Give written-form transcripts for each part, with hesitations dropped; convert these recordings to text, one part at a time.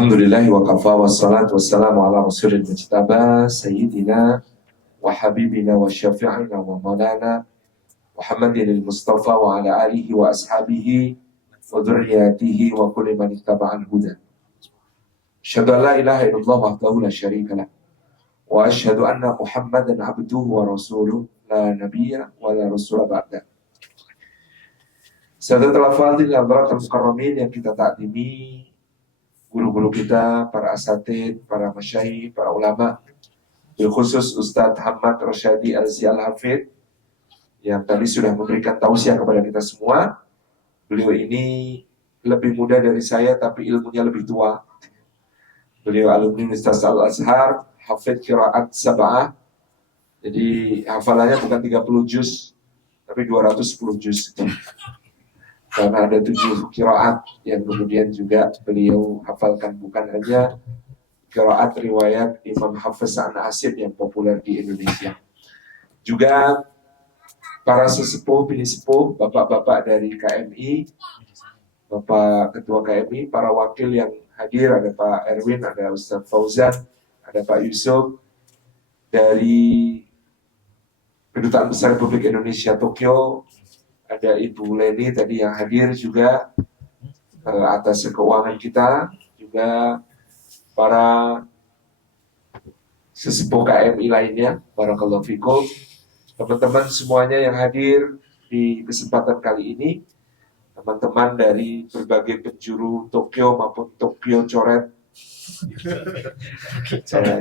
Alhamdulillah wa kafa wassalatu wassalamu ala rasulil mujtaba sayyidina wa habibina wa syafi'ina wa maulana Muhammadin al-Mustafa wa ala alihi wa ashabihi wa dhurriyyatihi wa kulli man ittaba'al huda. Asyhadu an la ilaha illallah wahdahu la syarika lah wa asyhadu anna Muhammadan abduhu wa rasuluh la nabiyya wa la rasula ba'da. Sahadat al-fadhil al-barakat al-mukarramin yang kita takdimi, guru-guru kita, para asatid, para masyayikh, para ulama, khusus Ustadz Hamad Rosyadi Alzi Al-Hafid yang tadi sudah memberikan tausiah kepada kita semua. Beliau ini lebih muda dari saya tapi ilmunya lebih tua. Beliau alumni Universitas Al-Azhar, hafid qiraat sab'ah. Jadi hafalannya bukan 30 juz tapi 210 juz. Karena ada 7 qiraat yang kemudian juga beliau hafalkan, bukan hanya qiraat riwayat Imam Hafiz an Asim yang populer di Indonesia. Juga para sesepuh, bini sepuh, bapak-bapak dari KMI, Bapak Ketua KMI, para wakil yang hadir, ada Pak Erwin, ada Ustadz Fauzan, ada Pak Yusuf, dari Kedutaan Besar Republik Indonesia Tokyo, ada Ibu Leni tadi yang hadir juga, atas keuangan kita, juga para sesepuh KMI lainnya, barakallahu fikum, teman-teman semuanya yang hadir di kesempatan kali ini, teman-teman dari berbagai penjuru Tokyo maupun Tokyo coret.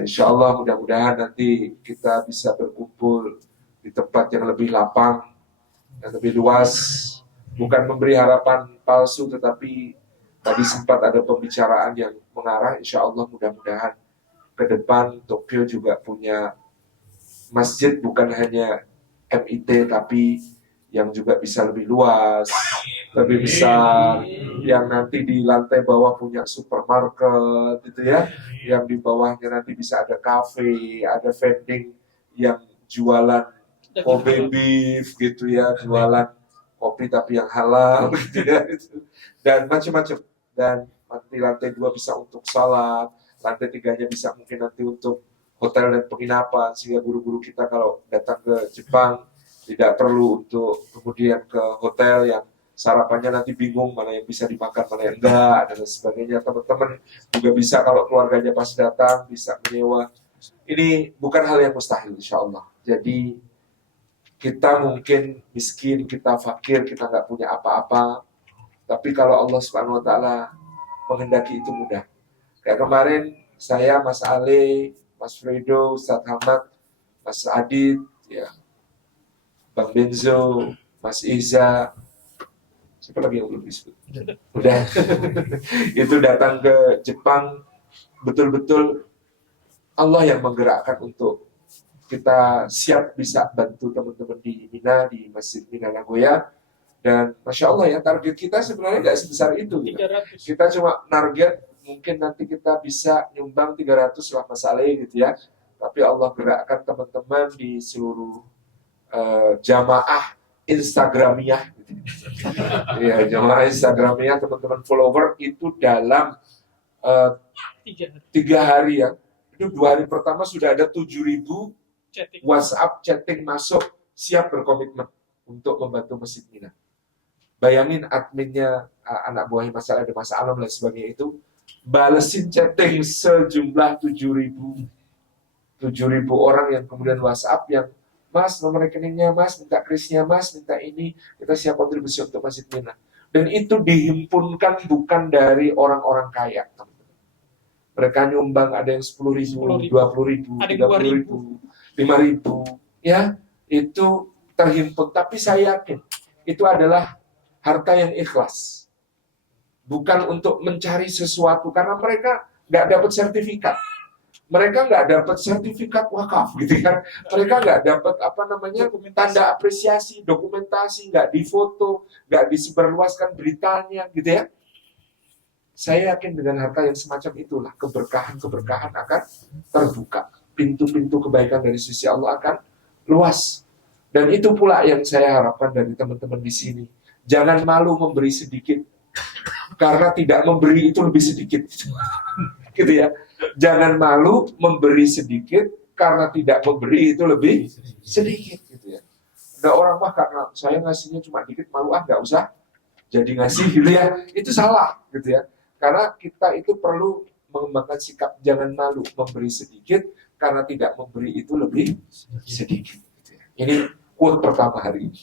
Insya Allah mudah-mudahan nanti kita bisa berkumpul di tempat yang lebih lapang dan lebih luas, bukan memberi harapan palsu, tetapi tadi sempat ada pembicaraan yang mengarah, insya Allah mudah-mudahan ke depan Tokyo juga punya masjid, bukan hanya MIT, tapi yang juga bisa lebih luas, lebih besar, yang nanti di lantai bawah punya supermarket, gitu ya, yang di bawahnya nanti bisa ada cafe, ada vending yang jualan Kobe beef gitu ya, jualan kopi tapi yang halal gitu ya, dan macam-macam. Dan nanti lantai 2 bisa untuk salat, lantai 3-nya bisa mungkin nanti untuk hotel dan penginapan, sehingga guru-guru kita kalau datang ke Jepang tidak perlu untuk kemudian ke hotel yang sarapannya nanti bingung mana yang bisa dimakan, mana yang enggak, dan sebagainya. Teman-teman juga bisa kalau keluarganya pas datang bisa menyewa. Ini bukan hal yang mustahil insya Allah. Jadi kita mungkin miskin, kita fakir, kita nggak punya apa-apa, tapi kalau Allah Subhanahu Wa Taala menghendaki itu mudah. Kayak kemarin saya, Mas Ale, Mas Fredo, Ustadz Hamad, Mas Adit, ya, Bang Benzo, Mas Iza, siapa lagi yang belum disebut? Udah, itu datang ke Jepang, betul-betul Allah yang menggerakkan untuk kita siap bisa bantu teman-teman di Mina, di Masjid Mina Nagoya. Dan Masya Allah ya, target kita sebenarnya nggak sebesar itu gitu. Kita cuma target mungkin nanti kita bisa nyumbang 300 lah Mas Ale gitu ya. Tapi Allah gerakkan teman-teman di seluruh jamaah Instagramiyah gitu. Ya, jamaah Instagramiyah, teman-teman follower itu dalam 3 hari ya. Itu 2 hari pertama sudah ada 7.000 WhatsApp chatting masuk, siap berkomitmen untuk membantu Masjid Mina. Bayangin adminnya anak buahnya Mas Ale, ada Mas Alam dan sebagainya, itu balesin chatting sejumlah 7.000 orang yang kemudian WhatsApp yang Mas nomor rekeningnya Mas, minta krisnya Mas, minta ini, kita siap kontribusi untuk Masjid Mina. Dan itu dihimpunkan bukan dari orang-orang kaya. Mereka nyumbang ada yang 10.000, 20.000, 30.000, 5.000, ya, itu terhimpun. Tapi saya yakin itu adalah harta yang ikhlas, bukan untuk mencari sesuatu, karena mereka nggak dapat sertifikat, mereka nggak dapat sertifikat wakaf, gitu kan? Mereka nggak dapat tanda apresiasi, dokumentasi, nggak difoto, nggak disebarluaskan beritanya, gitu ya. Saya yakin dengan harta yang semacam itulah keberkahan akan terbuka. Pintu-pintu kebaikan dari sisi Allah akan luas. Dan itu pula yang saya harapkan dari teman-teman di sini. Jangan malu memberi sedikit. karena tidak memberi itu lebih sedikit. Gitu ya. Jangan malu memberi sedikit karena tidak memberi itu lebih sedikit gitu ya. Ada orang mah karena saya ngasihnya cuma dikit malu nggak usah jadi ngasih gitu ya. Itu salah gitu ya. Karena kita itu perlu mengembangkan sikap jangan malu memberi sedikit karena tidak memberi itu lebih sedikit. Gitu ya. Ini quote pertama hari ini.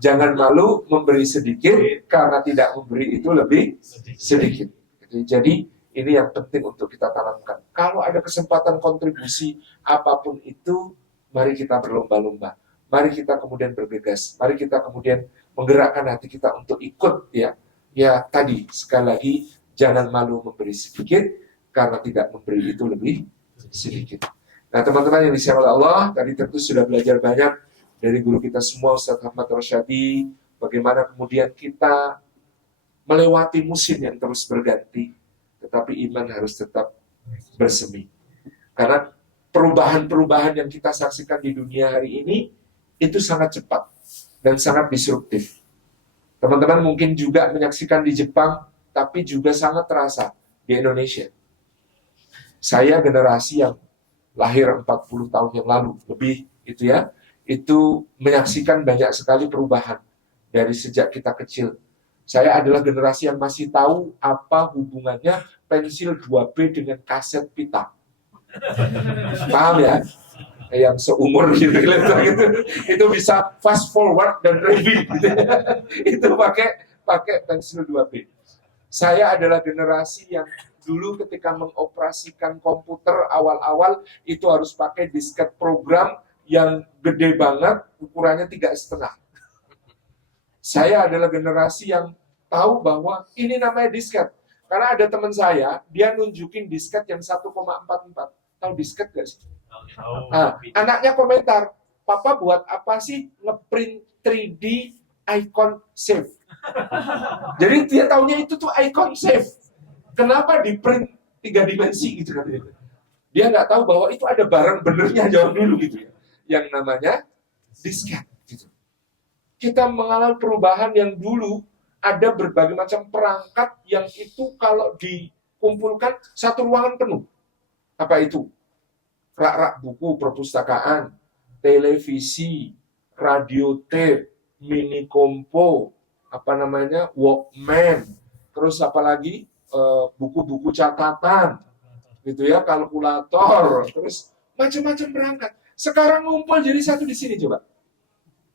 Jangan malu memberi sedikit karena tidak memberi itu lebih sedikit. Jadi ini yang penting untuk kita tanamkan. Kalau ada kesempatan kontribusi apapun itu, mari kita berlomba-lomba. Mari kita kemudian bergegas. Mari kita kemudian menggerakkan hati kita untuk ikut ya. Ya tadi sekali lagi jangan malu memberi sedikit karena tidak memberi itu lebih sedikit. Nah teman-teman yang disayang oleh Allah, tadi tentu sudah belajar banyak dari guru kita semua Ustaz Ahmad Rosyadi, bagaimana kemudian kita melewati musim yang terus berganti, tetapi iman harus tetap bersemi. Karena perubahan-perubahan yang kita saksikan di dunia hari ini, itu sangat cepat dan sangat disruptif. Teman-teman mungkin juga menyaksikan di Jepang, tapi juga sangat terasa di Indonesia. Saya generasi yang lahir 40 tahun yang lalu, lebih itu ya, itu menyaksikan banyak sekali perubahan dari sejak kita kecil. Saya adalah generasi yang masih tahu apa hubungannya pensil 2B dengan kaset pita. Paham ya? Yang seumur gitu. Itu bisa fast forward dan rewind gitu. Itu pakai pensil 2B. Saya adalah generasi yang dulu ketika mengoperasikan komputer awal-awal itu harus pakai disket program yang gede banget, ukurannya 3,5. Saya adalah generasi yang tahu bahwa ini namanya disket. Karena ada teman saya, dia nunjukin disket yang 1,44. Tahu disket gak sih? Nah, anaknya komentar, Papa buat apa sih ngeprint 3D icon save? Jadi dia taunya itu tuh icon save. Kenapa di print 3 dimensi gitu kan? Dia nggak tahu bahwa itu ada barang benernya jauh dulu gitu ya, yang namanya disket. Gitu. Kita mengalami perubahan yang dulu ada berbagai macam perangkat yang itu kalau dikumpulkan satu ruangan penuh. Apa itu? Rak-rak buku perpustakaan, televisi, radio tape, mini kompo, Walkman, terus apalagi buku-buku catatan, gitu ya, kalkulator, terus macam-macam perangkat. Sekarang ngumpul jadi satu di sini coba.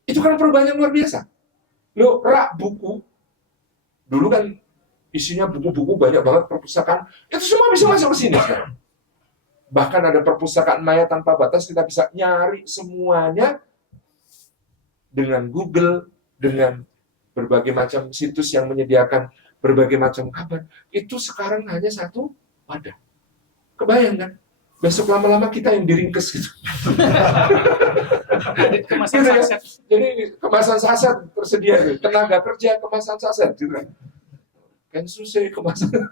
Itu kan perubahan yang luar biasa. Loh, rak buku dulu kan isinya buku-buku banyak banget perpustakaan, itu semua bisa masuk ke sini sekarang. Bahkan ada perpustakaan maya tanpa batas, kita bisa nyari semuanya dengan Google, dengan berbagai macam situs yang menyediakan berbagai macam kabar. Itu sekarang hanya satu wadah. Kebayang kan? Besok lama-lama kita yang diringkes gitu. Kemasan gitu ya? saset. Jadi kemasan saset tersedia. Tenaga kerja kemasan saset. Gitu. Kan susah kemasan.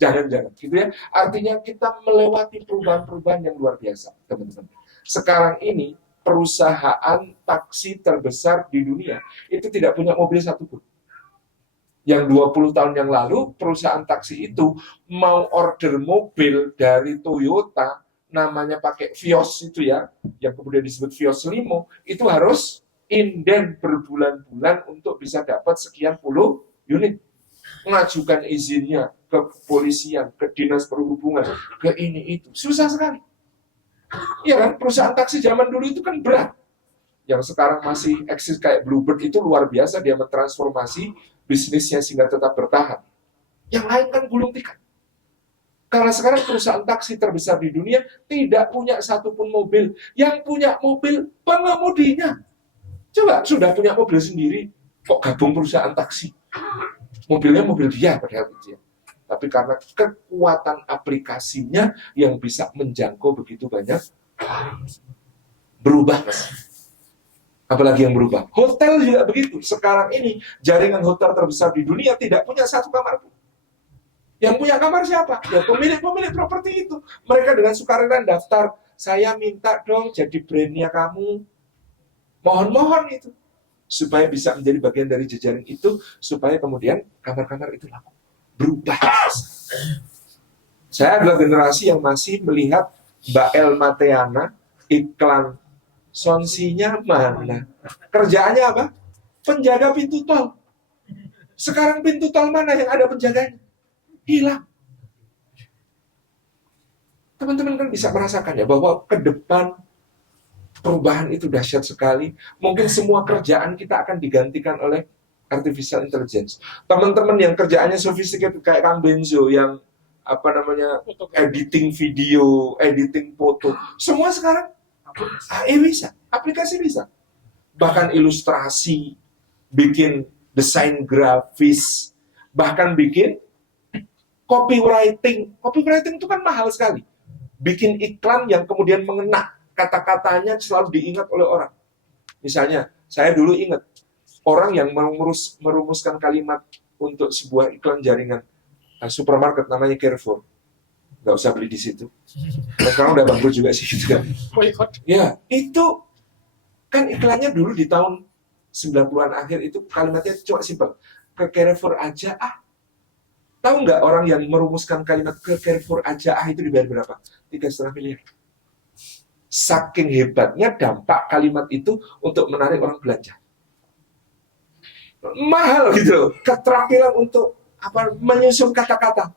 Jangan-jangan. Gitu ya. Artinya kita melewati perubahan-perubahan yang luar biasa, teman-teman. Sekarang ini perusahaan taksi terbesar di dunia itu tidak punya mobil satupun. Yang 20 tahun yang lalu perusahaan taksi itu mau order mobil dari Toyota, namanya pakai Vios itu ya, yang kemudian disebut Vios Limo, itu harus inden berbulan-bulan untuk bisa dapat sekian puluh unit. Mengajukan izinnya ke kepolisian, ke dinas perhubungan, ke ini itu. Susah sekali. Iya kan, perusahaan taksi zaman dulu itu kan berat. Yang sekarang masih eksis kayak Bluebird itu luar biasa, dia mentransformasi bisnisnya sehingga tetap bertahan. Yang lain kan gulung tikar. Karena sekarang perusahaan taksi terbesar di dunia tidak punya satupun mobil. Yang punya mobil pengemudinya. Coba, sudah punya mobil sendiri, kok gabung perusahaan taksi? Mobilnya mobil dia padahal itu ya. Tapi karena kekuatan aplikasinya yang bisa menjangkau begitu banyak, berubah. Apalagi yang berubah. Hotel juga begitu. Sekarang ini jaringan hotel terbesar di dunia tidak punya satu kamar pun. Yang punya kamar siapa? Ya pemilik properti itu. Mereka dengan sukarela daftar, saya minta dong jadi brandnya kamu. Mohon-mohon itu. supaya bisa menjadi bagian dari jejaring itu, supaya kemudian kamar-kamar itu laku. Berubah. Saya adalah generasi yang masih melihat Mbak El Mateana iklan sonsinya mana. Kerjaannya apa? Penjaga pintu tol. Sekarang pintu tol mana yang ada penjaganya? Hilang. Teman-teman kan bisa merasakan ya bahwa ke depan perubahan itu dahsyat sekali. Mungkin semua kerjaan kita akan digantikan oleh artificial intelligence. Teman-teman yang kerjaannya sophisticated kayak Kang Benzo yang editing video, editing foto, semua sekarang AI bisa, aplikasi bisa. Bahkan ilustrasi, bikin desain grafis, bahkan bikin copywriting. Copywriting itu kan mahal sekali. Bikin iklan yang kemudian mengena, kata-katanya selalu diingat oleh orang. Misalnya, saya dulu ingat orang yang merumuskan kalimat untuk sebuah iklan jaringan supermarket namanya Carrefour. Nggak usah beli di situ. Nah, sekarang udah bangkrut juga sih gitu kan. Ya, itu kan iklannya dulu di tahun 90-an akhir itu kalimatnya cuma simpel. Ke Carrefour aja ah. Tahu nggak orang yang merumuskan kalimat ke Carrefour aja ah itu dibayar berapa? 3,5 miliar. Saking hebatnya dampak kalimat itu untuk menarik orang belanja. Mahal gitu. Keterampilan untuk menyusun kata-kata.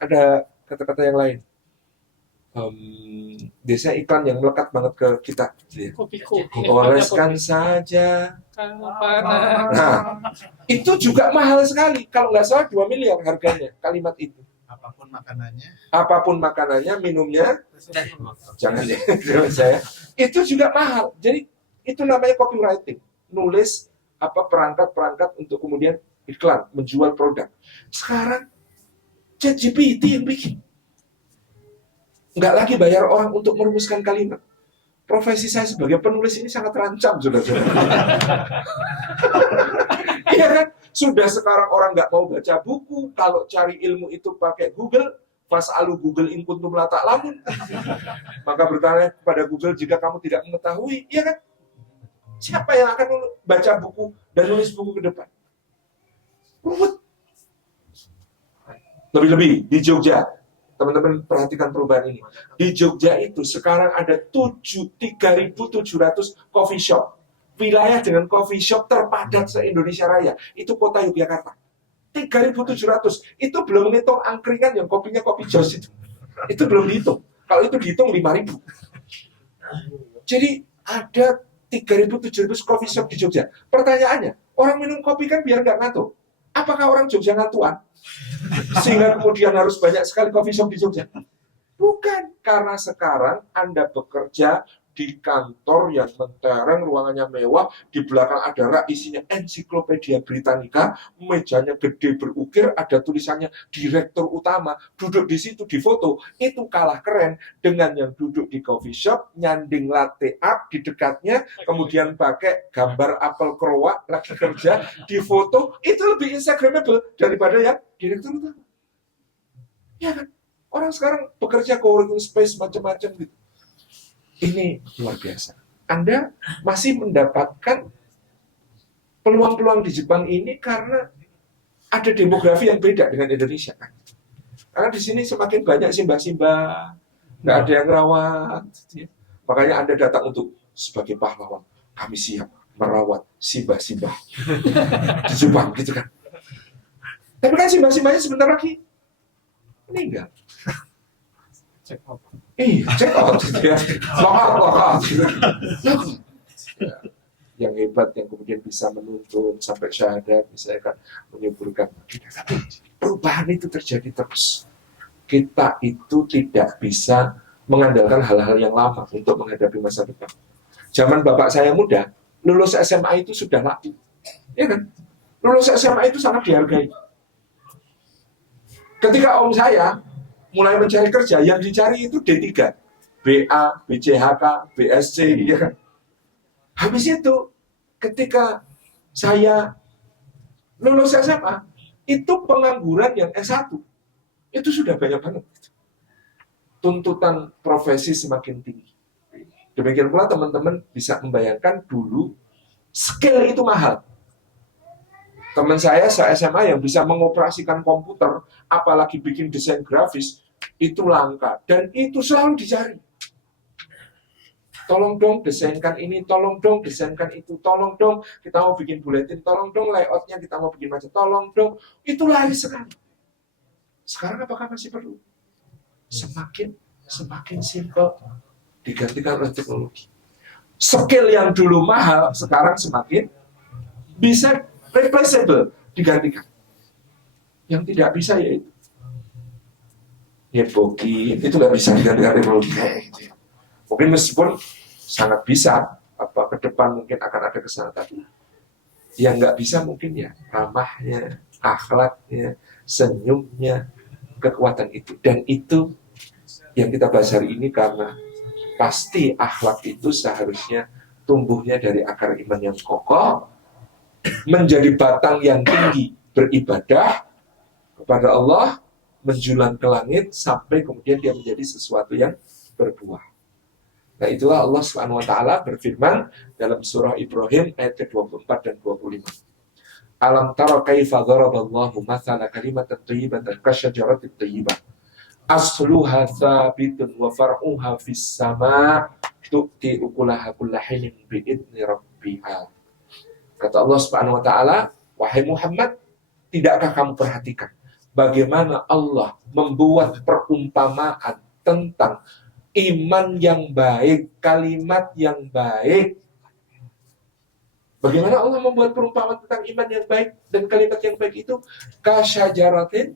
Ada kata-kata yang lain. Biasanya iklan yang melekat banget ke kita. Oleskan saja. Nah, itu juga mahal sekali. Kalau nggak salah 2 miliar harganya kalimat itu. Apapun makanannya, minumnya, jangan ya, saya. Itu juga mahal. Jadi itu namanya copywriting. Nulis perangkat-perangkat untuk kemudian iklan, menjual produk. Sekarang ChatGPT yang bikin. Nggak lagi bayar orang untuk merumuskan kalimat. Profesi saya sebagai penulis ini sangat terancam, saudara-saudara. Iya kan? Sudah sekarang orang nggak mau baca buku, kalau cari ilmu itu pakai Google, fas'alu Google in kuntum la ta'lamun. Maka bertanya kepada Google jika kamu tidak mengetahui, iya kan? Siapa yang akan baca buku dan nulis buku ke depan? Ruwet. Lebih-lebih di Jogja, teman-teman perhatikan perubahan ini. Di Jogja itu sekarang ada 3.700 coffee shop. Wilayah dengan coffee shop terpadat se-Indonesia Raya. Itu kota Yogyakarta. 3.700. Itu belum ngitung angkringan yang kopinya kopi jos itu. Itu belum dihitung. Kalau itu dihitung 5.000. Jadi ada 3.700 coffee shop di Jogja. Pertanyaannya, orang minum kopi kan biar nggak ngantuk. Apakah orang Jogja ngantuan? Sehingga kemudian harus banyak sekali coffee shop di Jogja. Bukan, karena sekarang Anda bekerja di kantor yang mentereng, ruangannya mewah, di belakang ada rak isinya ensiklopedia Britannica, mejanya gede berukir, ada tulisannya direktur utama, duduk di situ di foto, itu kalah keren dengan yang duduk di coffee shop, nyanding latte art di dekatnya, kemudian pakai gambar apel kerowak, lagi kerja, di foto, itu lebih instagramable daripada yang direktur utama. Ya kan? Orang sekarang bekerja co-working space macam-macam gitu. Ini luar biasa. Anda masih mendapatkan peluang-peluang di Jepang ini karena ada demografi yang beda dengan Indonesia. Karena di sini semakin banyak simbah-simbah, nggak ada yang rawat. Makanya Anda datang untuk sebagai pahlawan. Kami siap merawat simbah-simbah di Jepang, gitu kan. Tapi kan simbah-simbahnya sebentar lagi meninggal. Check out gitu ya. Lock gitu. Yang hebat yang kemudian bisa menuntun sampai syahadat, misalnya kan menyuburkan. Tapi perubahan itu terjadi terus. Kita itu tidak bisa mengandalkan hal-hal yang lama untuk menghadapi masa depan. Zaman bapak saya muda, lulus SMA itu sudah laku. Ya kan? Lulus SMA itu sangat dihargai. Ketika om saya mulai mencari kerja, yang dicari itu D3, BA, BCHK, BSc, ya kan? Habis itu, ketika saya lulus SMA, itu pengangguran yang S1, itu sudah banyak banget. Tuntutan profesi semakin tinggi. Demikian pula teman-teman bisa membayangkan dulu Skill itu mahal. Teman saya se-SMA yang bisa mengoperasikan komputer, apalagi bikin desain grafis, itu langka. Dan itu selalu dicari. Tolong dong desainkan ini, tolong dong desainkan itu, tolong dong kita mau bikin buletin, tolong dong layoutnya kita mau bikin macam, tolong dong. Itu laris sekali. Sekarang apakah masih perlu? Semakin simple digantikan oleh teknologi. Skill yang dulu mahal sekarang semakin bisa replaceable, digantikan. Yang tidak bisa yaitu mungkin itu nggak bisa digantikan teknologi. Mungkin meskipun sangat bisa, ke depan mungkin akan ada kesana, tapi yang nggak bisa mungkin ya ramahnya, akhlaknya, senyumnya, kekuatan itu. Dan itu yang kita bahas hari ini, karena pasti akhlak itu seharusnya tumbuhnya dari akar iman yang kokoh, menjadi batang yang tinggi, beribadah kepada Allah, menjulang ke langit, sampai kemudian dia menjadi sesuatu yang berbuah. Nah, itulah Allah Subhanahu wa taala berfirman dalam surah Ibrahim ayat ke-24 dan 25. Alam tara kaifa daraballahu mathala kalimatan thayyibatan kasyajaratin thayyibah asluha tsabitun wa far'uha fis sama' tu'ti ukulaha kullahinin bi'idni rabbiha. Kata Allah Subhanahu wa taala, wahai Muhammad, tidakkah kamu perhatikan bagaimana Allah membuat perumpamaan tentang iman yang baik, kalimat yang baik. Bagaimana Allah membuat perumpamaan tentang iman yang baik dan kalimat yang baik itu? Kasyajaratin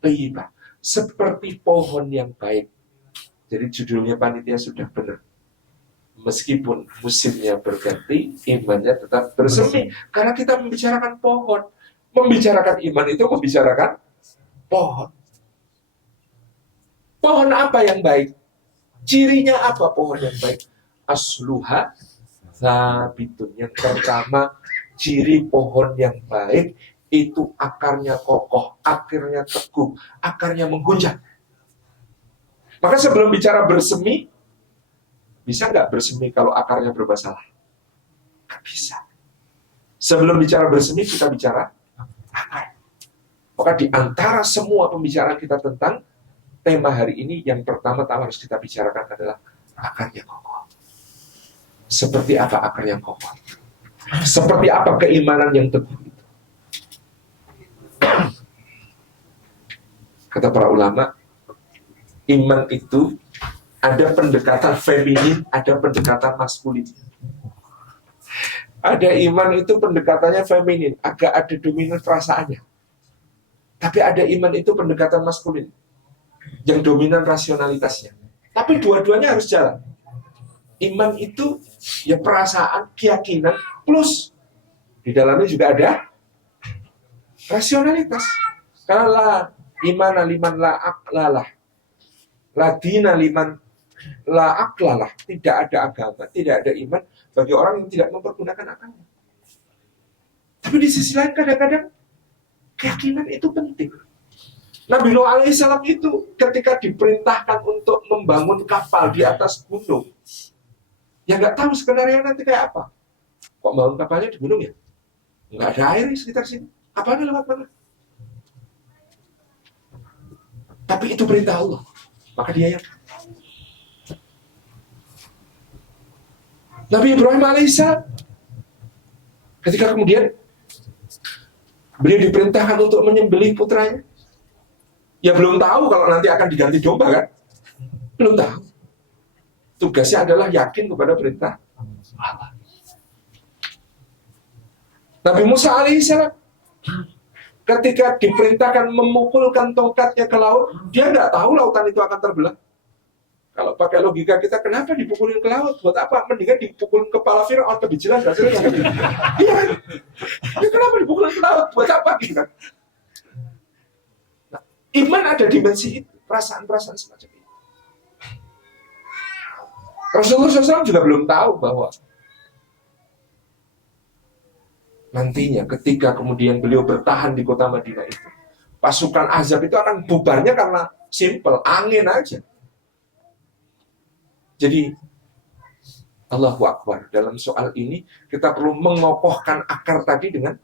thayyibah, seperti pohon yang baik. Jadi judulnya panitia sudah benar. Meskipun musimnya berganti, imannya tetap bersemi. Karena kita membicarakan pohon. Membicarakan iman itu membicarakan pohon. Pohon apa yang baik? Cirinya apa pohon yang baik? Asluha tsabitun. Yang pertama, ciri pohon yang baik itu akarnya kokoh, akarnya teguh, akarnya mengguncang. Maka sebelum bicara bersemi, bisa nggak bersemi kalau akarnya bermasalah? Nggak bisa. Sebelum bicara bersemi, kita bicara akar. Maka di antara semua pembicaraan kita tentang tema hari ini, yang pertama-tama harus kita bicarakan adalah akarnya kokoh. Seperti apa akar yang kokoh? Seperti apa keimanan yang teguh itu? Kata para ulama, iman itu ada pendekatan feminin, ada pendekatan maskulin. Ada iman itu pendekatannya feminin, agak ada dominan perasaannya. Tapi ada iman itu pendekatan maskulin, yang dominan rasionalitasnya. Tapi dua-duanya harus jalan. Iman itu ya perasaan, keyakinan, plus di dalamnya juga ada rasionalitas. Kala iman liman la aklalah, ladina liman la aklalah. Tidak ada agama, tidak ada iman bagi orang yang tidak mempergunakan akalnya. Tapi di sisi lain kadang-kadang keyakinan itu penting. Nabi Nuh alaihissalam itu ketika diperintahkan untuk membangun kapal di atas gunung, ya nggak tahu skenario nanti kayak apa. Kok bangun kapalnya di gunung ya? Nggak ada air di sekitar sini. Kapalnya lewat mana? Tapi itu perintah Allah. Maka dia yang Nabi Ibrahim alaihissalam ketika kemudian beliau diperintahkan untuk menyembelih putranya, ya belum tahu kalau nanti akan diganti domba kan? Belum tahu. Tugasnya adalah yakin kepada perintah Allah. Nabi Musa alaihissalam ketika diperintahkan memukulkan tongkatnya ke laut, dia nggak tahu lautan itu akan terbelah. Kalau pakai logika kita, kenapa dipukulin ke laut? Buat apa? Mendingan dipukulin kepala Fir'aun, lebih jelas hasilnya. Iya. Ya, kenapa dipukulin ke laut? Buat apa? Gitu kan? Nah, iman ada dimensi itu, perasaan-perasaan semacam itu. Rasulullah SAW juga belum tahu bahwa nantinya ketika kemudian beliau bertahan di kota Madinah itu, pasukan Ahzab itu akan bubarnya karena simple, angin aja. Jadi Allahu Akbar. Dalam soal ini kita perlu mengokohkan akar tadi dengan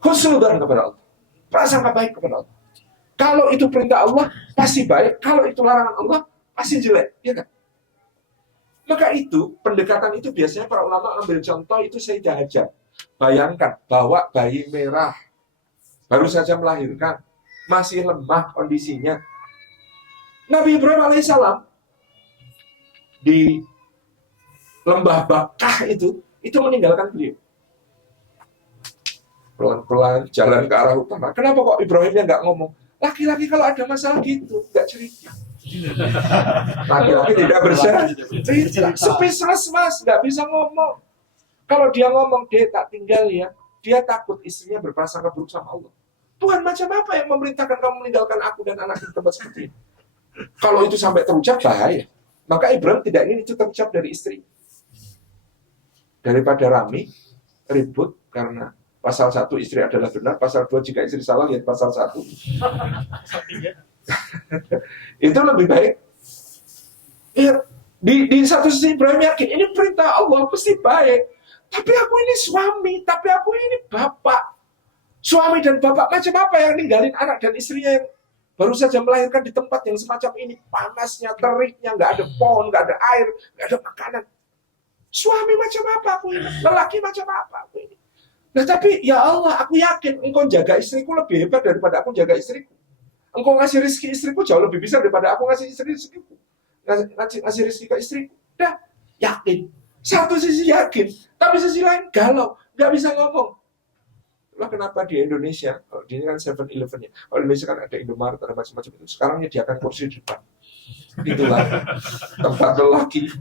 husnudzan kepada Allah, prasangka baik kepada Allah. Kalau itu perintah Allah pasti baik, kalau itu larangan Allah pasti jelek, ya kan? Maka itu pendekatan itu biasanya para ulama ambil contoh itu Sayyidah Hajar. Bayangkan bawa bayi merah, baru saja melahirkan, masih lemah kondisinya. Nabi Ibrahim alaihissalam di lembah Bakah itu meninggalkan beliau. Pelan-pelan jalan ke arah utara. Kenapa kok Ibrahimnya nggak ngomong? Laki-laki kalau ada masalah gitu, nggak cerita. Laki-laki tidak bercerita. Speechless mas, nggak bisa ngomong. Kalau dia ngomong, dia tak tinggal ya. Dia takut istrinya berprasangka buruk sama Allah. Tuhan macam apa yang memerintahkan kamu meninggalkan aku dan anak di tempat seperti ini? Kalau itu sampai terucap, bahaya. Maka Ibrahim tidak ingin itu terucap dari istri. Daripada rame, ribut, karena pasal 1 istri adalah benar, pasal 2 jika istri salah, lihat pasal 1. Itu lebih baik. Ya, di satu sisi Ibrahim yakin, ini perintah Allah, pasti baik. Tapi aku ini suami, tapi aku ini bapak. Suami dan bapak macam apa yang ninggalin anak dan istrinya yang baru saja melahirkan di tempat yang semacam ini, panasnya, teriknya, nggak ada pohon, nggak ada air, nggak ada makanan. Suami macam apa aku ini? Lelaki macam apa aku ini? Nah tapi ya Allah, aku yakin engkau jaga istriku lebih hebat daripada aku jaga istriku. Engkau ngasih rezeki istriku jauh lebih bisa daripada aku ngasih rezekiku. Ngasih rezeki ke istriku. Dah, yakin. Satu sisi yakin, tapi sisi lain galau, nggak bisa ngomong. Itulah kenapa di Indonesia, di ini kan 7-Eleven ya. Kalau di Indonesia kan ada Indomaret, ada macam-macam itu. Sekarang nyediakan kursi di depan. Itulah tempat lelaki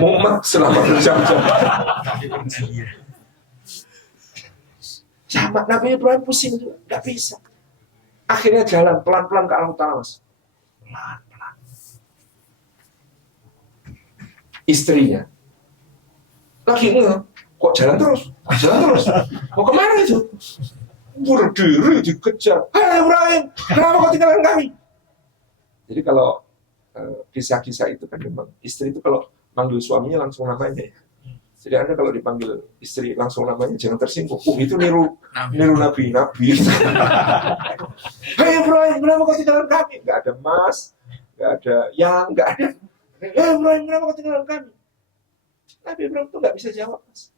mumet selama berjam-jam. Sama Nabi Ibrahim pusing juga, nggak bisa. Akhirnya jalan pelan-pelan ke arah utara, mas. Pelan-pelan. Istrinya lagi kok jalan terus, mau kemana itu? Berdiri dikejar. Hai Ibrahim, kenapa kau tinggalkan kami? Jadi kalau kisah-kisah itu kan memang istri itu kalau manggil suaminya langsung namanya. Jadi Anda kalau dipanggil istri langsung namanya jangan tersinggung. Itu niru nabi. Hai Ibrahim, kenapa kau tinggalkan kami? Gak ada mas, gak ada yang, gak ada. Hai Ibrahim, kenapa kau tinggalkan kami? Nabi Ibrahim itu nggak bisa jawab, mas.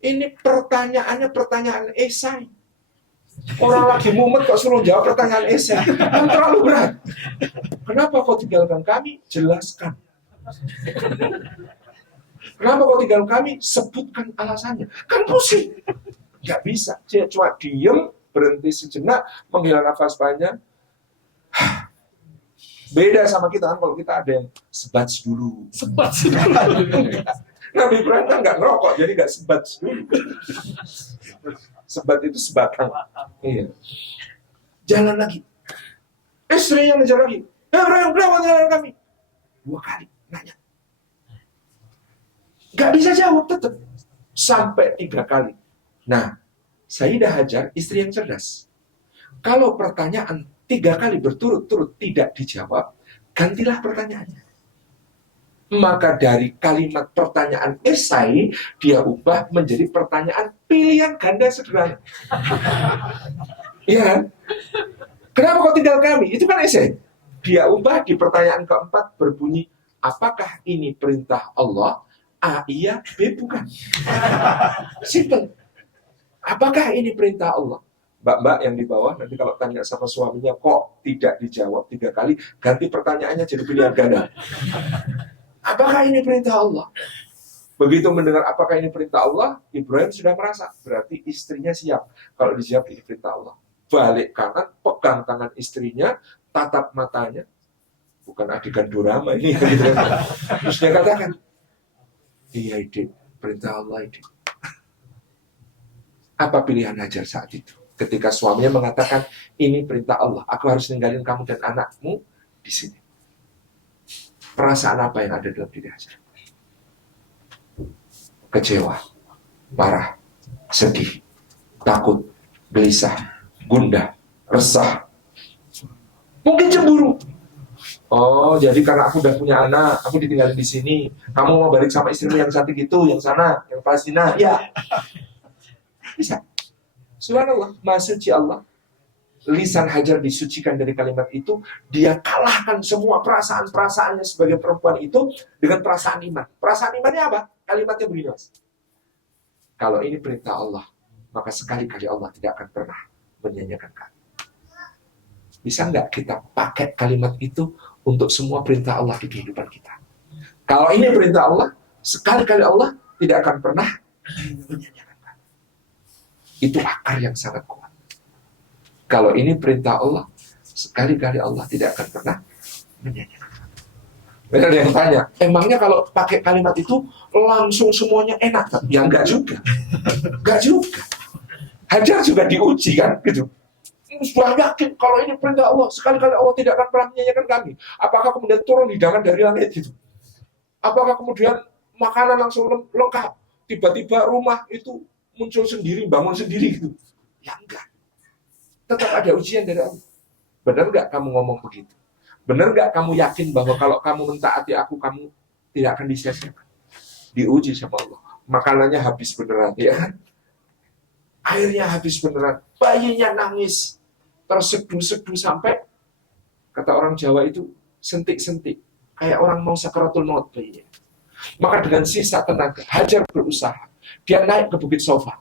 Ini pertanyaan esai. Orang lagi mumet kok suruh jawab pertanyaan esai. Kan terlalu berat. Kenapa kau tinggalkan kami? Jelaskan. Kenapa kau tinggalkan kami? Sebutkan alasannya. Kan pusing. Nggak bisa. Dia cuma diem, berhenti sejenak, menghela nafas panjang. Beda sama kita kan, kalau kita ada yang sebats dulu. Nabi Ibrahim kan nggak ngerokok, jadi nggak sebats dulu. Sebat itu sebatang. Iya. Jalan lagi. Istrinya ngejar lagi. Ibrahim, kenapa jalan kami? 2 kali nanya. Nggak bisa jawab tetap. Sampai 3 kali. Nah, Sayyidah Hajar, istri yang cerdas. Kalau pertanyaan 3 kali berturut-turut tidak dijawab, gantilah pertanyaannya. Maka dari kalimat pertanyaan esai, dia ubah menjadi pertanyaan pilihan ganda sederhana. Iya. Kenapa kau tinggal kami? Itu kan esai. Dia ubah di pertanyaan keempat berbunyi, apakah ini perintah Allah? A, iya, B, bukan. Simple. Apakah ini perintah Allah? Mbak-mbak yang di bawah, nanti kalau tanya sama suaminya, kok tidak dijawab 3 kali, ganti pertanyaannya jadi pilihan ganda. Apakah ini perintah Allah? Begitu mendengar apakah ini perintah Allah, Ibrahim sudah merasa, berarti istrinya siap. Kalau dijawab ini perintah Allah. Balik kanan, pegang tangan istrinya, tatap matanya. Bukan adegan drama ini. Terus dia katakan, iya ide, perintah Allah ide. Apa pilihan Hajar saat itu? Ketika suaminya mengatakan, ini perintah Allah, aku harus ninggalin kamu dan anakmu di sini. Perasaan apa yang ada dalam diri Hajar? Kecewa, marah, sedih, takut, gelisah, gundah, resah. Mungkin cemburu. Oh, jadi karena aku udah punya anak, aku ditinggalin di sini. Kamu mau balik sama istrimu yang cantik itu, yang sana, yang Palestina. Ya, bisa. Subhanallah, Maha Suci Allah. Lisan Hajar disucikan dari kalimat itu, dia kalahkan semua perasaan-perasaannya sebagai perempuan itu dengan perasaan iman. Perasaan imannya apa? Kalimatnya begini, Mas. Kalau ini perintah Allah, maka sekali-kali Allah tidak akan pernah menyanyiakan kami. Bisa nggak kita pakai kalimat itu untuk semua perintah Allah di kehidupan kita? Kalau ini perintah Allah, sekali-kali Allah tidak akan pernah menyanyiakan kami. Itu akar yang sangat kuat. Kalau ini perintah Allah, sekali-kali Allah tidak akan pernah menyanyiakan. Benar yang tanya, emangnya kalau pakai kalimat itu langsung semuanya enak? Ya enggak juga. Enggak juga. Hajar juga diuji kan gitu. Sudah yakin kalau ini perintah Allah, sekali-kali Allah tidak akan pernah menyanyiakan kami. Apakah kemudian turun hidangan dari langit gitu? Apakah kemudian makanan langsung lengkap? Tiba-tiba rumah itu muncul sendiri, bangun sendiri gitu? Ya enggak. Tetap ada ujian dari Allah. Benar nggak kamu ngomong begitu? Benar nggak kamu yakin bahwa kalau kamu mentaati aku, kamu tidak akan disia-siakan? Diuji sama Allah. Makanannya habis beneran, ya kan? Airnya habis beneran. Bayinya nangis. Terseduh-seduh sampai, kata orang Jawa itu, sentik-sentik. Kayak orang mau sakaratul maut bayinya. Maka dengan sisa tenaga, Hajar berusaha. Dia naik ke Bukit Sofa.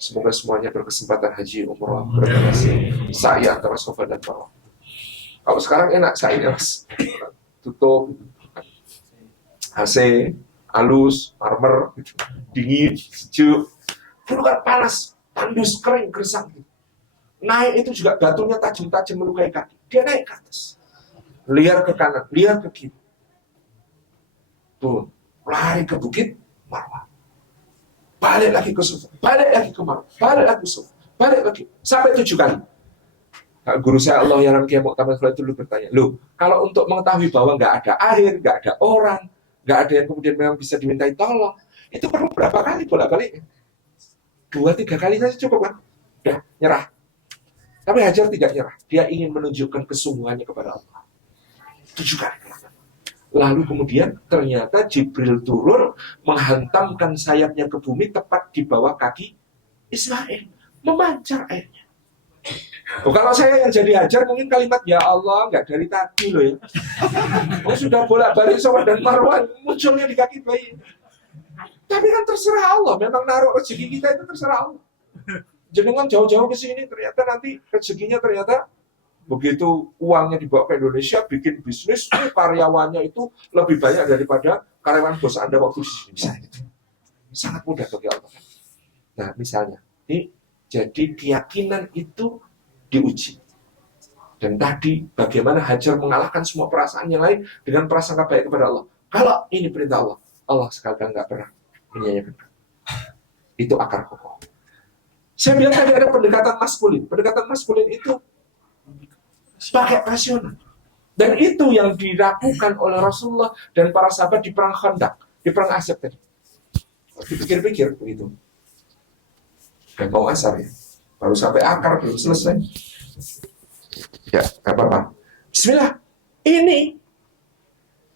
Semoga semuanya berkesempatan haji, umroh, berkasih, sa'i antara Sofa dan Marwah. Kalau sekarang enak sa'inya, Mas. Tutup, AC, halus, marmer, dingin, sejuk. Dulu kan panas, tandus, kering, gersang. Naik itu juga batunya tajam-tajam melukai kaki. Dia naik ke atas. Liar ke kanan, liar ke kiri. Tuh, lari ke Bukit Marwah. Balik lagi ke Sofa, balik lagi ke Marwah, balik lagi ke Sofa, balik lagi. Sampai 7 kali. Guru saya Allah yang Kiai Muktamar itu dulu bertanya, loh, kalau untuk mengetahui bahwa nggak ada air, nggak ada orang, nggak ada yang kemudian memang bisa dimintai tolong, itu perlu berapa kali bolak-balik? 2-3 kali saja cukup kan? Udah, nyerah. Tapi Hajar tidak nyerah. Dia ingin menunjukkan kesungguhannya kepada Allah. 7 kali. Lalu kemudian ternyata Jibril turun menghantamkan sayapnya ke bumi tepat di bawah kaki Ismail. Memancar airnya. Kalau saya yang jadi Hajar mungkin kalimat ya Allah nggak dari tadi loh ya. Oh sudah bolak-balik Sofa dan Marwah munculnya di kaki bayi. Tapi kan terserah Allah. Memang naruh rezeki kita itu terserah Allah. Jenengan jauh-jauh ke sini ternyata nanti rezekinya ternyata begitu uangnya dibawa ke Indonesia, bikin bisnis, karyawannya itu lebih banyak daripada karyawan bos Anda waktu di sini. Misalnya itu. Sangat mudah bagi Allah. Nah, misalnya, ini jadi keyakinan itu diuji. Dan tadi, bagaimana Hajar mengalahkan semua perasaan yang lain dengan prasangka baik kepada Allah. Kalau ini perintah Allah, Allah sekali-kali nggak pernah menyanyiakan. Itu akar kokoh. Saya bilang tadi ada pendekatan maskulin. Pendekatan maskulin itu pakai rasional. Dan itu yang dilakukan oleh Rasulullah dan para sahabat di perang Khandaq, di perang Ahzab tadi. Dipikir-pikir begitu. Dan mau asar ya. Baru sampai akar belum selesai. Ya, gak apa-apa. Bismillah. Ini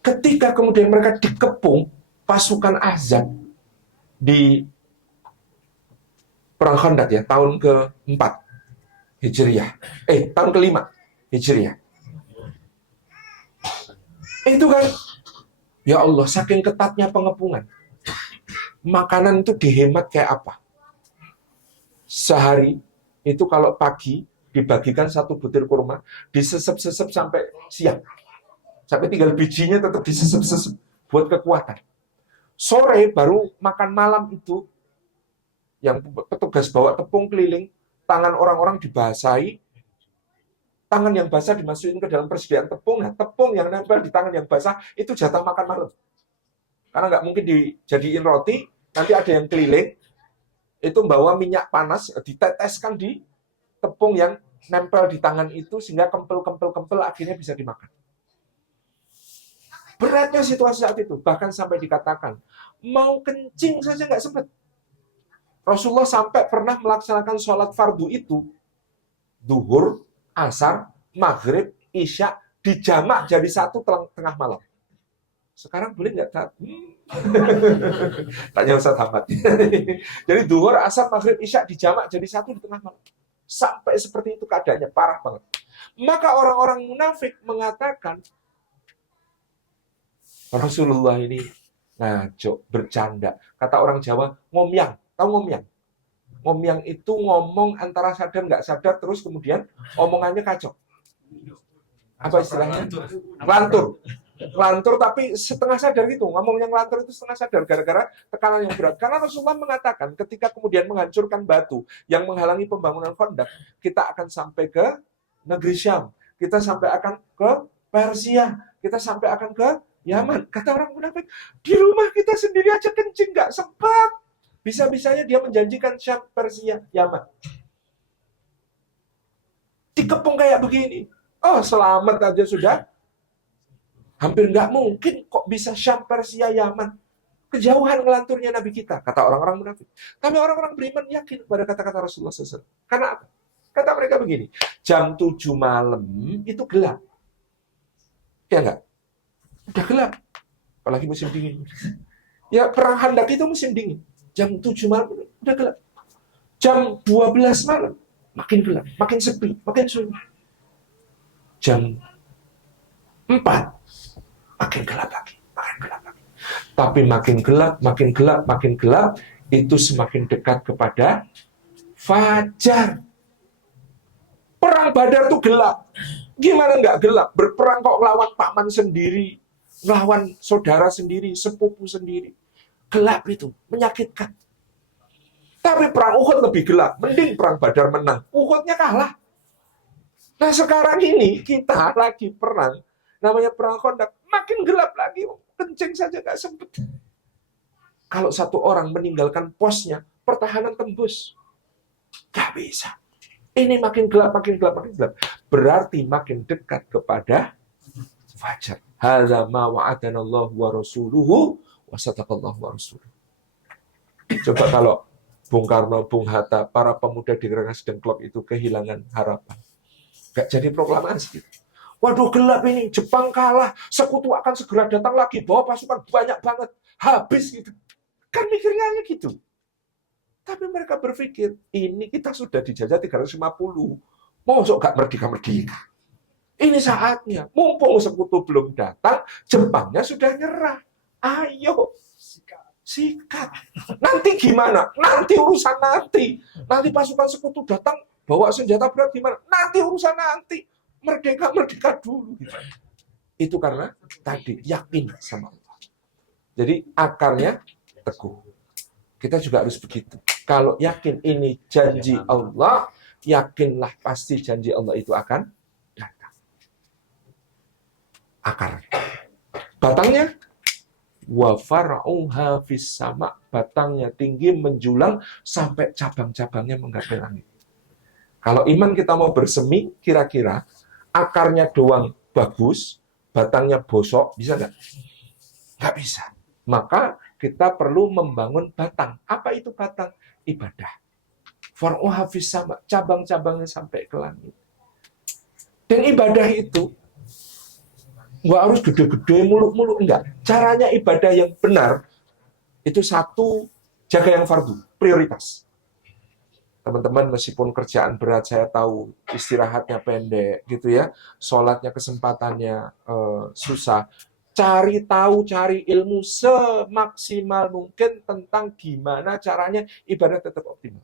ketika kemudian mereka dikepung pasukan Ahzab di perang Khandaq ya, tahun ke-4 Hijriah. Tahun ke-5 Hijriah. Itu kan, ya Allah, saking ketatnya pengepungan. Makanan itu dihemat kayak apa? Sehari, itu kalau pagi, dibagikan 1 butir kurma, disesep-sesep sampai siang. Sampai tinggal bijinya tetap disesep-sesep, buat kekuatan. Sore, baru makan malam itu, yang petugas bawa tepung keliling, tangan orang-orang dibasahi, tangan yang basah dimasukin ke dalam persediaan tepung, nah tepung yang nempel di tangan yang basah itu jatah makan malam. Karena nggak mungkin dijadiin roti, nanti ada yang keliling, itu bawa minyak panas, diteteskan di tepung yang nempel di tangan itu, sehingga kempel-kempel akhirnya bisa dimakan. Beratnya situasi saat itu, bahkan sampai dikatakan, mau kencing saja nggak sempat. Rasulullah sampai pernah melaksanakan sholat fardu itu, duhur, asar, maghrib, isya, dijamak jadi satu tengah malam. Sekarang boleh nggak? Tanya Ustaz Ahmad. Jadi duhur, asar, maghrib, isya dijamak jadi satu di tengah malam. Sampai seperti itu keadaannya, parah banget. Maka orang-orang munafik mengatakan, Rasulullah ini ngaco, bercanda. Kata orang Jawa, ngomyang. Tahu ngomyang? Ngomyang itu ngomong antara sadar nggak sadar, terus kemudian omongannya kacau. Apa istilahnya? Lantur. Lantur tapi setengah sadar gitu. Ngomong yang lantur itu setengah sadar gara-gara tekanan yang berat. Karena Rasulullah mengatakan ketika kemudian menghancurkan batu yang menghalangi pembangunan Khandaq, kita akan sampai ke negeri Syam. Kita sampai akan ke Persia. Kita sampai akan ke Yaman. Kata orang munafik, di rumah kita sendiri aja kencing nggak sempat. Bisa-bisanya dia menjanjikan Syam, Persia, Yaman. Dikepung kayak begini. Oh, selamat aja sudah. Hampir nggak mungkin kok bisa Syam, Persia, Yaman. Kejauhan ngelanturnya Nabi kita, kata orang-orang munafik. Tapi orang-orang beriman yakin pada kata-kata Rasulullah SAW. Karena apa? Kata mereka begini, jam 7 malam itu gelap. Ya nggak? Udah gelap. Apalagi musim dingin. Ya perang Khandaq itu musim dingin. Jam 7 malam udah gelap. Jam 12 malam makin gelap, makin sepi, makin sunyi. Jam 4 makin gelap lagi, makin gelap lagi. Tapi makin gelap, makin gelap, makin gelap, itu semakin dekat kepada fajar. Perang Badar tuh gelap. Gimana nggak gelap? Berperang kok ngelawan paman sendiri, ngelawan saudara sendiri, sepupu sendiri. Gelap itu, menyakitkan. Tapi perang Uhud lebih gelap. Mending perang Badar menang. Uhudnya kalah. Nah sekarang ini kita lagi perang, namanya perang Khandaq, makin gelap lagi. Kencing saja nggak sempet. Kalau satu orang meninggalkan posnya, pertahanan tembus. Nggak bisa. Ini makin gelap, makin gelap, makin gelap. Berarti makin dekat kepada fajar. Hadza ma wa'adanallahu wa rasuluhu wa sadaqallahu wa rasuluhu. Coba kalau Bung Karno, Bung Hatta, para pemuda di Rengas Dengklok itu kehilangan harapan. Gak jadi proklamasi. Waduh gelap ini, Jepang kalah, sekutu akan segera datang lagi, bawa pasukan banyak banget, habis gitu. Kan mikirnya gitu. Tapi mereka berpikir, ini kita sudah dijajah 350. Mosok gak merdeka-merdeka. Ini saatnya. Mumpung sekutu belum datang, Jepangnya sudah nyerah. Ayo. Sikat. Nanti gimana? Nanti urusan nanti. Nanti pasukan sekutu datang, bawa senjata berat gimana? Nanti urusan nanti. Merdeka-merdeka dulu. Itu karena tadi yakin sama Allah. Jadi akarnya teguh. Kita juga harus begitu. Kalau yakin ini janji Allah, yakinlah pasti janji Allah itu akan datang. Akar. Batangnya wa far'uha fis sama, batangnya tinggi menjulang sampai cabang-cabangnya menggapai langit. Kalau iman kita mau bersemi, kira-kira akarnya doang bagus, batangnya bosok, bisa nggak? Nggak bisa. Maka kita perlu membangun batang. Apa itu batang? Ibadah. Far'uha fis sama, cabang-cabangnya sampai ke langit. Dan ibadah itu nggak harus gede-gede, muluk-muluk, enggak. Caranya ibadah yang benar, itu satu, jaga yang fardu, prioritas. Teman-teman, meskipun kerjaan berat, saya tahu istirahatnya pendek, gitu ya, sholatnya kesempatannya susah, cari tahu, cari ilmu semaksimal mungkin tentang gimana caranya ibadah tetap optimal.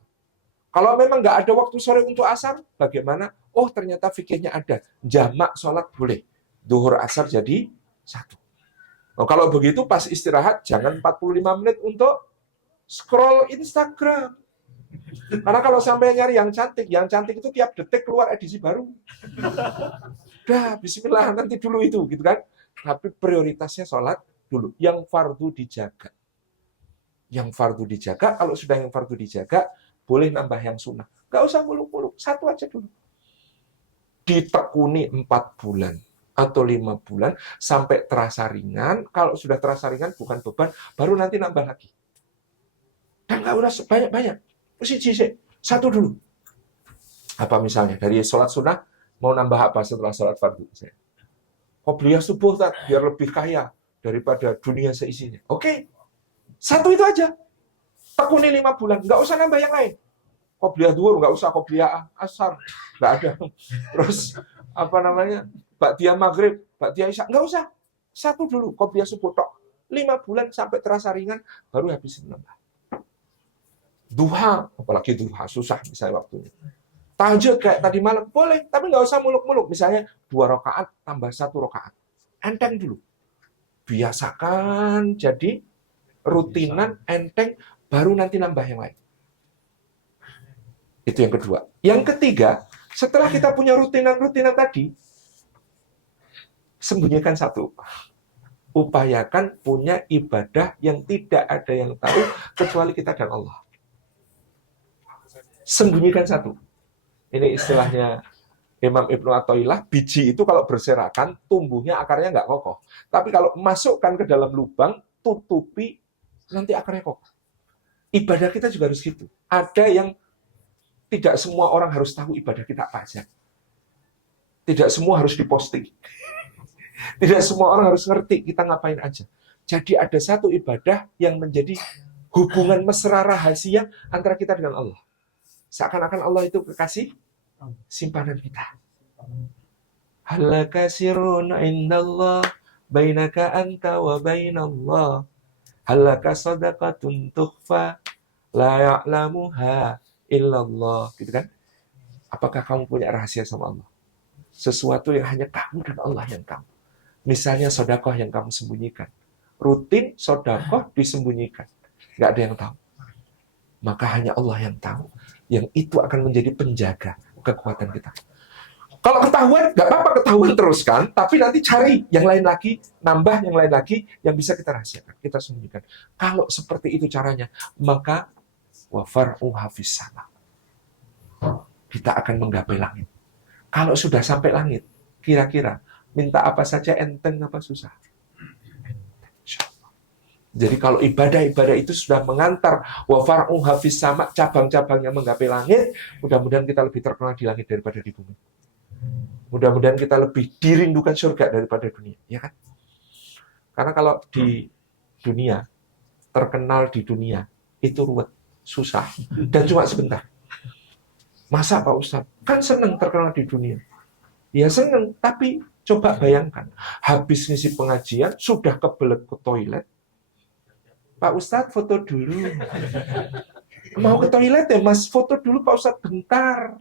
Kalau memang nggak ada waktu sore untuk asar, bagaimana? Oh, ternyata fikihnya ada. Jamak sholat boleh. Duhur asar jadi satu. Oh, kalau begitu pas istirahat, jangan 45 menit untuk scroll Instagram. Karena kalau sampai nyari yang cantik itu tiap detik keluar edisi baru. Dah, bismillah, nanti dulu itu, gitu kan. Tapi prioritasnya sholat dulu. Yang fardu dijaga. Yang fardu dijaga, kalau sudah yang fardu dijaga, boleh nambah yang sunnah. Nggak usah muluk-muluk, satu aja dulu. Ditekuni 4 bulan atau 5 bulan, sampai terasa ringan. Kalau sudah terasa ringan, bukan beban, baru nanti nambah lagi. Dan nggak usah banyak-banyak. Satu dulu. Apa misalnya, dari sholat sunnah, mau nambah apa setelah sholat fardu? Qobliyah subuh biar lebih kaya daripada dunia seisinya. Oke. Satu itu aja. Tekuni 5 bulan, nggak usah nambah yang lain. Qobliyah duhur nggak usah, qobliyah asar nggak ada. Terus ba'diyah maghrib, ba'diyah isya nggak usah. Satu dulu, qobliyah subuh tok. 5 bulan sampai terasa ringan, baru habisin nambah. Duha, apalagi duha susah misalnya waktunya. Tahajud kayak tadi malam boleh, tapi nggak usah muluk-muluk. Misalnya 2 rakaat tambah 1 rakaat. Enteng dulu. Biasakan jadi rutinan, enteng, baru nanti nambah yang lain. Itu yang kedua. Yang ketiga, setelah kita punya rutinan-rutinan tadi, sembunyikan satu. Upayakan punya ibadah yang tidak ada yang tahu kecuali kita dan Allah. Sembunyikan satu. Ini istilahnya Imam Ibnu Athaillah, biji itu kalau berserakan, tumbuhnya akarnya nggak kokoh. Tapi kalau masukkan ke dalam lubang, tutupi, nanti akarnya kokoh. Ibadah kita juga harus gitu. Ada yang tidak semua orang harus tahu ibadah kita apa aja. Tidak semua harus diposting. Tidak semua orang harus ngerti kita ngapain aja. Jadi ada satu ibadah yang menjadi hubungan mesra rahasia antara kita dengan Allah. Seakan-akan Allah itu kekasih simpanan kita. Halaka sirrun indallah bainaka anta wa bainallah. Halaka sadaqatun tukhfa la ya'lamuha illallah. Gitu kan? Apakah kamu punya rahasia sama Allah? Sesuatu yang hanya kamu dan Allah yang tahu. Misalnya sedekah yang kamu sembunyikan. Rutin sedekah disembunyikan. Nggak ada yang tahu. Maka hanya Allah yang tahu. Yang itu akan menjadi penjaga kekuatan kita. Kalau ketahuan, nggak apa-apa ketahuan teruskan, tapi nanti cari yang lain lagi, nambah yang lain lagi, yang bisa kita rahasiakan, kita sembunyikan. Kalau seperti itu caranya, maka wa far'uha fis sama. Kita akan menggapai langit. Kalau sudah sampai langit, kira-kira minta apa saja enteng apa susah? Jadi kalau ibadah-ibadah itu sudah mengantar wa far'uha fis sama, cabang-cabangnya menggapai langit, mudah-mudahan kita lebih terkenal di langit daripada di bumi. Mudah-mudahan kita lebih dirindukan surga daripada dunia, ya kan? Karena kalau di dunia, terkenal di dunia, itu ruwet, susah, dan cuma sebentar. Masa Pak Ustadz? Kan seneng terkenal di dunia. Ya seneng, tapi coba bayangkan, habis ngisi pengajian, sudah kebelet ke toilet, Pak Ustadz foto dulu. Mau ke toilet ya Mas, foto dulu Pak Ustadz bentar.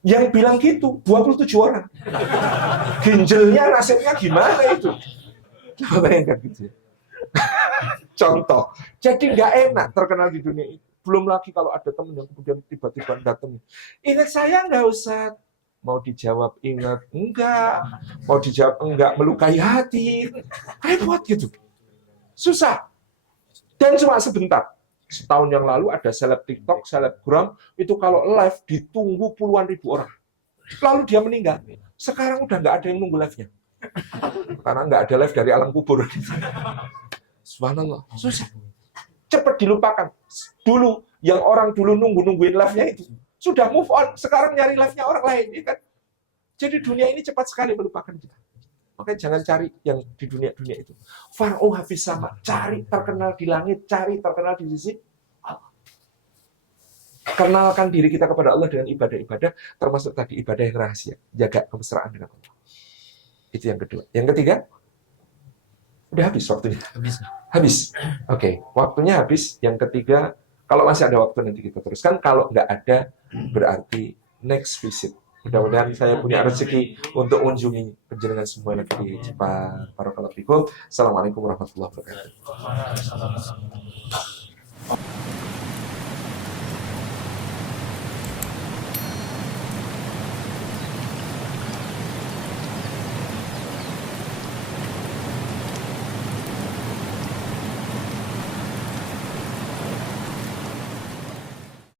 Yang bilang gitu 27 orang. Ginjalnya nasibnya gimana itu? Coba bayangkan gitu ya. Contoh. Jadi nggak enak terkenal di dunia itu. Belum lagi kalau ada teman yang kemudian tiba-tiba datang. Ingat saya nggak usah. Mau dijawab ingat enggak. Mau dijawab enggak melukai hati. Repot gitu. Susah. Dan cuma sebentar. Setahun yang lalu ada seleb TikTok, selebgram, itu kalau live ditunggu puluhan ribu orang. Lalu dia meninggal. Sekarang udah nggak ada yang nunggu live-nya. Karena nggak ada live dari alam kubur. Subhanallah. Susah. Cepat dilupakan. Dulu, yang orang dulu nungguin live-nya itu, sudah move on. Sekarang nyari live-nya orang lain. Ya kan? Jadi dunia ini cepat sekali melupakan kita. Makanya jangan cari yang di dunia-dunia itu. Far'u hafiz sama. Cari terkenal di langit. Cari terkenal di sisi Allah. Kenalkan diri kita kepada Allah dengan ibadah-ibadah. Termasuk tadi ibadah yang rahasia. Jaga kemesraan dengan Allah. Itu yang kedua. Yang ketiga. Udah habis waktunya. Habis. Oke. Waktunya habis. Yang ketiga. Kalau masih ada waktu nanti kita teruskan. Kalau nggak ada. Berarti next visit. Mudah-mudahan saya punya rezeki untuk mengunjungi penjenengan semua lagi di Jepang. Barakallahu fikum. Assalamualaikum warahmatullahi wabarakatuh.